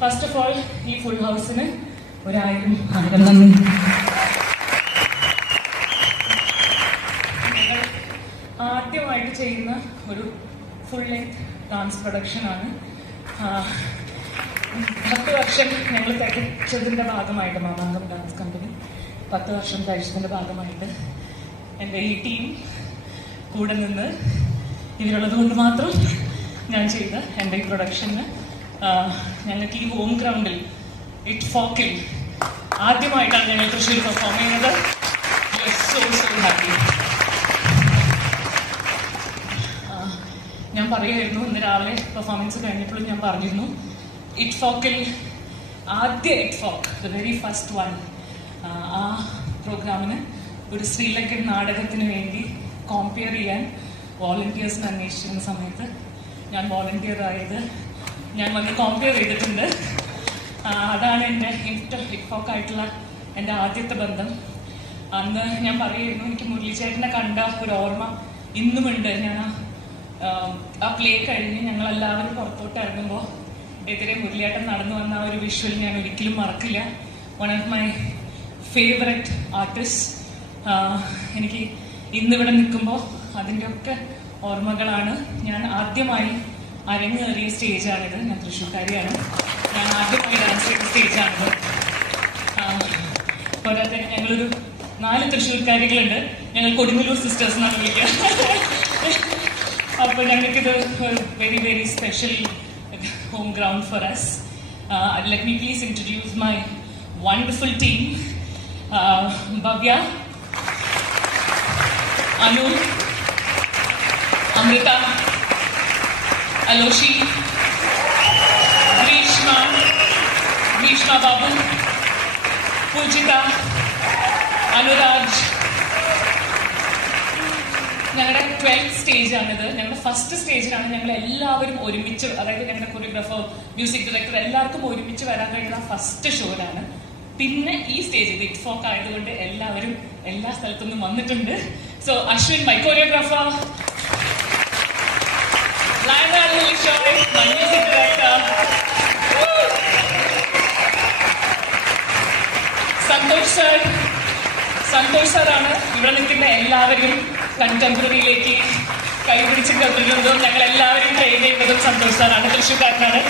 First of all ഈ full ഹൗസിന് ഒരായിരം ആയിരം നന്ദി ആദ്യമായിട്ട് ചെയ്യുന്ന ഒരു ഫുൾ ലെങ്ത് ഡാൻസ് പ്രൊഡക്ഷൻ ആണ്. പത്ത് വർഷം ഞങ്ങൾ തികച്ചതിന്റെ ഭാഗമായിട്ട് മാമാങ്കം ഡാൻസ് കമ്പനി പത്ത് വർഷം കഴിച്ചതിന്റെ ഭാഗമായിട്ട് എന്റെ ഈ ടീം കൂടെ നിന്ന് ഇതിലുള്ളത് കൊണ്ട് മാത്രം ഞാൻ ചെയ്ത എന്റെ ഈ പ്രൊഡക്ഷന് ഞങ്ങൾക്ക് ഈ ഹോം ഗ്രൗണ്ടിൽ ഇറ്റ് ഫോക്കിൽ ആദ്യമായിട്ടാണ് ഞങ്ങൾ തൃശ്ശൂർ പെർഫോം ചെയ്യുന്നത്. സോ സോ ഹാപ്പി ഞാൻ പറയുമായിരുന്നു ഇന്ന് രാവിലെ പെർഫോമൻസ് കഴിഞ്ഞപ്പോഴും ഞാൻ പറഞ്ഞിരുന്നു ഇറ്റ് ഫോക്കിൽ ആദ്യ ITFoK the very first one ആ പ്രോഗ്രാമിന് ഒരു ശ്രീലങ്കൻ നാടകത്തിന് വേണ്ടി കോമ്പയർ ചെയ്യാൻ വോളണ്ടിയേഴ്സിന് അന്വേഷിച്ചിരുന്ന സമയത്ത് ഞാൻ വോളണ്ടിയർ ആയത്. ഞാൻ വന്ന് കോമ്പയർ ചെയ്തിട്ടുണ്ട്. അതാണ് എന്റെ ഇൻസ്റ്റർ ഹിപ്പോക്കായിട്ടുള്ള എന്റെ ആദ്യത്തെ ബന്ധം. അന്ന് ഞാൻ പറയുമായിരുന്നു എനിക്ക് മുരളീചേട്ടനെ കണ്ട ഒരു ഓർമ്മ ഇന്നുമുണ്ട്. ഞാൻ ആ പ്ലേ കഴിഞ്ഞ് ഞങ്ങളെല്ലാവരും പുറത്തോട്ട് ഇറങ്ങുമ്പോൾ എതിരെ മുരളിയേട്ടൻ നടന്നു വന്ന ആ ഒരു വിഷ്വൽ ഞാൻ ഒരിക്കലും മറക്കില്ല. One of my favourite artist എനിക്ക് ഇന്നിവിടെ നിൽക്കുമ്പോൾ അതിന്റെ ഒക്കെ ഓർമ്മകളാണ്. ഞാൻ ആദ്യമായി അരങ്ങേറിയ സ്റ്റേജാണിത്. ഞാൻ തൃശ്ശൂർക്കാരിയാണ്. ഞാൻ ആദ്യമായി ഡാൻസ് ചെയ്ത സ്റ്റേജാണിത്. പോരാതെ ഞങ്ങളൊരു നാല് തൃശ്ശൂർക്കാരികളുണ്ട്. ഞങ്ങൾ കൊടുങ്ങല്ലൂർ സിസ്റ്റേഴ്സ് എന്നാണ് വിളിക്കുക. അപ്പോൾ ഞങ്ങൾക്കിത് very very special home ground for us let me please introduce my wonderful team Bhavya Anu Amritha Aloshy Greeshma Greeshma Babu Poojitha Anuraj. ഞങ്ങളുടെ ട്വൽത്ത് സ്റ്റേജ് ആണിത്. ഞങ്ങളുടെ ഫസ്റ്റ് സ്റ്റേജിലാണ് ഞങ്ങൾ എല്ലാവരും ഒരുമിച്ച് അതായത് ഞങ്ങളുടെ കൊറിയോഗ്രാഫർ മ്യൂസിക് ഡയറക്ടർ എല്ലാവർക്കും ഒരുമിച്ച് വരാൻ കഴിയുന്ന ഫസ്റ്റ് ഷോയിലാണ് പിന്നെ ഈ സ്റ്റേജ് ബിഗ് ഫോക്ക് ആയതുകൊണ്ട് എല്ലാവരും എല്ലാ സ്ഥലത്തുനിന്നും വന്നിട്ടുണ്ട്. So Ashwin my choreographer Lionel Shoy my music director Santhosh sir Santhosh സാറാണ് ഇവിടെ നിൽക്കുന്ന എല്ലാവരും കണ്ടംപററിയിലേക്ക് കൈപിടിച്ച് കത്തുന്നതും ഞങ്ങൾ എല്ലാവരും ട്രെയിൻ ചെയ്യുന്നതും സന്തോഷ് സാറാണ് തൃശ്ശൂർക്കാരനാണ്.